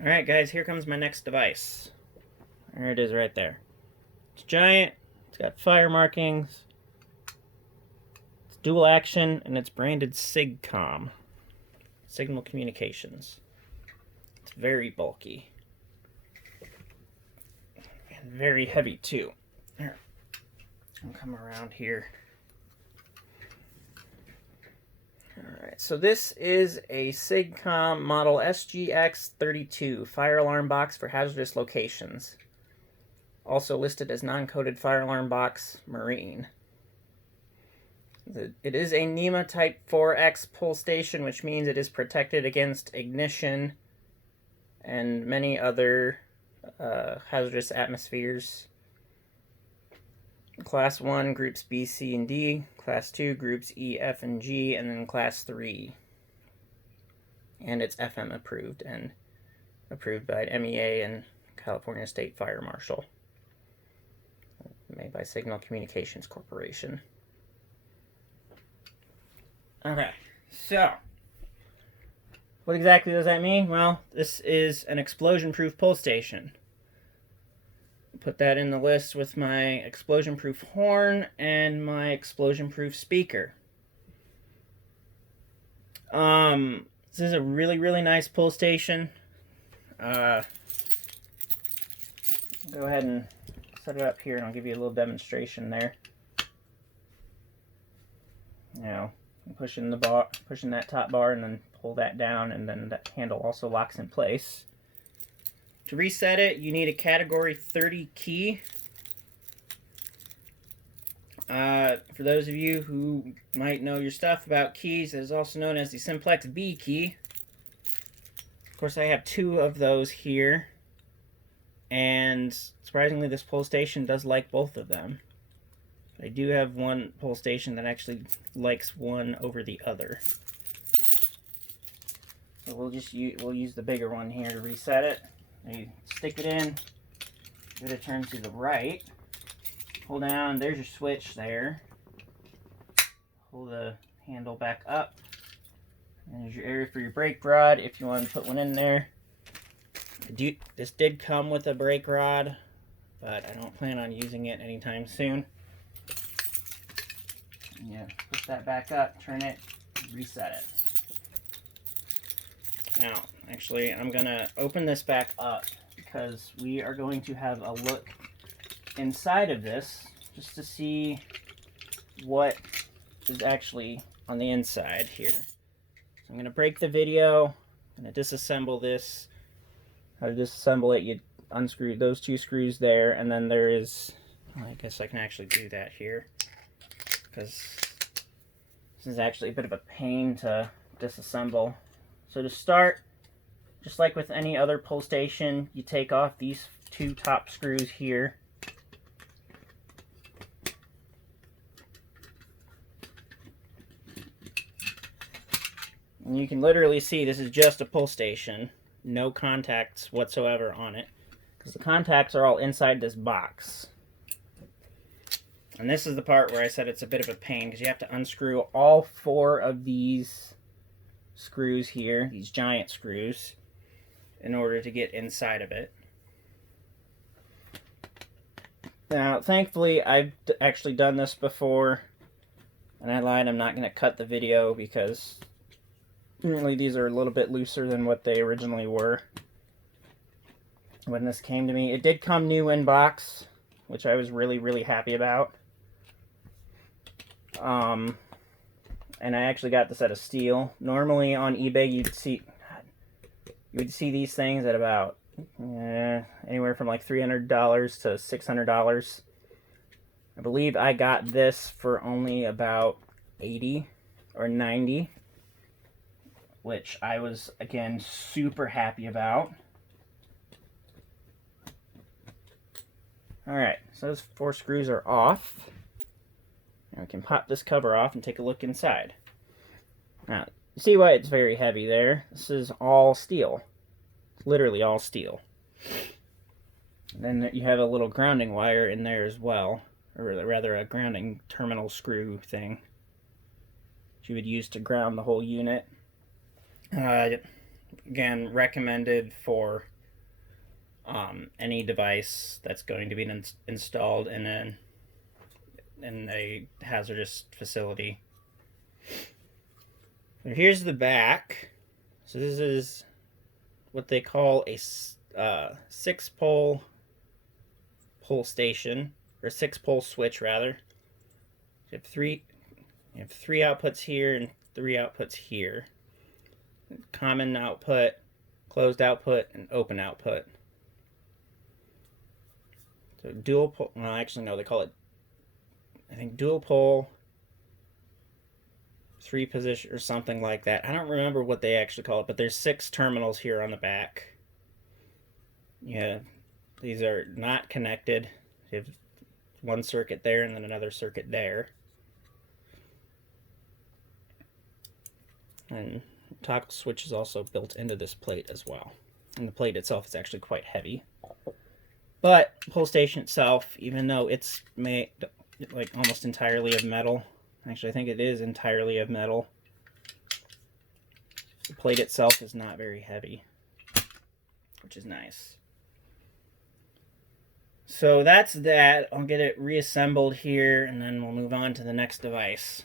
Alright guys, here comes my next device. There it is right there. It's giant, it's got fire markings, it's dual action, and it's branded SIGCOM. Signal Communications. It's very bulky. And very heavy too. Here, I'll come around here. Alright, so this is a SIGCOM model SGX-32 fire alarm box for hazardous locations. Also listed as non-coded fire alarm box marine. It is a NEMA Type 4X pull station, which means it is protected against ignition and many other hazardous atmospheres. Class 1, groups B, C, and D. Class 2, groups E, F, and G. And then Class 3. And it's FM approved and approved by MEA and California State Fire Marshal. Made by Signal Communications Corporation. Okay, so what exactly does that mean? Well, this is an explosion-proof pull station. Put that in the list with my explosion-proof horn and my explosion-proof speaker. This is a really, really nice pull station. Go ahead and set it up here and I'll give you a little demonstration there. Now, pushing the bar, pushing that top bar, and then pull that down, and then that handle also locks in place. To reset it, you need a Category 30 key. For those of you who might know your stuff about keys, it is also known as the Simplex B key. Of course, I have two of those here, and surprisingly, this pull station does like both of them. I do have one pull station that actually likes one over the other. So we'll use the bigger one here to reset it. Now you stick it in, give it a turn to the right, pull down, there's your switch there. Pull the handle back up, and there's your area for your brake rod if you want to put one in there. This did come with a brake rod, but I don't plan on using it anytime soon. Yeah, push that back up, turn it, reset it. Now, actually, I'm going to open this back up because we are going to have a look inside of this just to see what is actually on the inside here. So I'm going to break the video, I'm going to disassemble this. How to disassemble it, you unscrew those two screws there, and then there is, well, I guess I can actually do that here, because this is actually a bit of a pain to disassemble. So to start, just like with any other pull station, you take off these two top screws here. And you can literally see this is just a pull station. No contacts whatsoever on it, because the contacts are all inside this box. And this is the part where I said it's a bit of a pain, because you have to unscrew all four of these screws here, these giant screws, in order to get inside of it. Now, thankfully, I've actually done this before, and I lied, I'm not going to cut the video because apparently these are a little bit looser than what they originally were when this came to me. It did come new in box, which I was really, really happy about. And I actually got this at a steal. Normally on eBay you would see these things at about anywhere from like $300 to $600. I believe I got this for only about $80 or $90, which I was, again, super happy about. Alright, so those four screws are off. And we can pop this cover off and take a look inside. Now, you see why it's very heavy there? This is all steel. It's literally all steel. Then you have a little grounding wire in there as well, or rather a grounding terminal screw thing that you would use to ground the whole unit. Again, recommended for any device that's going to be installed in a hazardous facility. So here's the back. So this is what they call a 6-pole pull station, or 6-pole switch rather. You have three outputs here and 3 outputs here. Common output, closed output, and open output. So dual pole, well actually no, they call it, I think, dual pole, 3 position or something like that. I don't remember what they actually call it, but there's 6 terminals here on the back. Yeah, these are not connected. You have one circuit there and then another circuit there. And toggle switch is also built into this plate as well. And the plate itself is actually quite heavy. But the pull station itself, even though it's made like almost entirely of metal, actually I think it is entirely of metal, the plate itself is not very heavy, which is nice. So that's that. I'll get it reassembled here and then we'll move on to the next device.